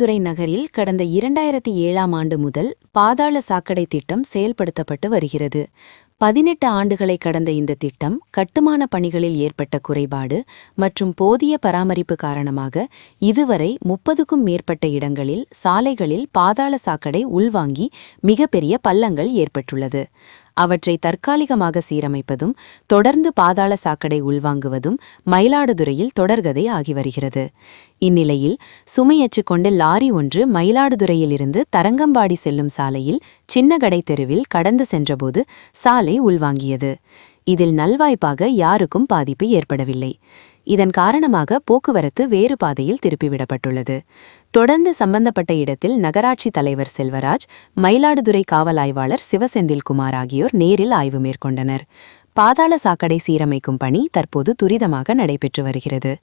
மயிலாடுதுறை நகரில் கடந்த 2007ஆம் ஆண்டு முதல் பாதாள சாக்கடை திட்டம் செயல்படுத்தப்பட்டு வருகிறது. 18 ஆண்டுகளை கடந்த இந்த திட்டம் கட்டுமான பணிகளில் ஏற்பட்ட குறைபாடு மற்றும் போதிய பராமரிப்பு காரணமாக இதுவரை 30க்கும் மேற்பட்ட இடங்களில் சாலைகளில் பாதாள சாக்கடை உள்வாங்கி மிகப்பெரிய பள்ளங்கள் ஏற்பட்டுள்ளது. அவற்றை தற்காலிகமாக சீரமைப்பதும் தொடர்ந்து பாதாள சாக்கடை உள்வாங்குவதும் மயிலாடுதுறையில் தொடர்கதை ஆகி வருகிறது. இந்நிலையில் சுமையச்சு கொண்டு லாரி ஒன்று மயிலாடுதுறையிலிருந்து தரங்கம்பாடி செல்லும் சாலையில் சின்னகடை தெருவில் கடந்து சென்றபோது சாலை உள்வாங்கியது. இதில் நல்வாய்ப்பாக யாருக்கும் பாதிப்பு ஏற்படவில்லை. இதன் காரணமாக போக்குவரத்து வேறு பாதையில் திருப்பிவிடப்பட்டுள்ளது. தொடர்ந்து சம்பந்தப்பட்ட இடத்தில் நகராட்சி தலைவர் செல்வராஜ், மயிலாடுதுறை காவல் ஆய்வாளர் சிவசெந்தில்குமார் ஆகியோர் நேரில் ஆய்வு மேற்கொண்டனர். பாதாள சாக்கடை சீரமைக்கும் பணி தற்போது துரிதமாக நடைபெற்று வருகிறது.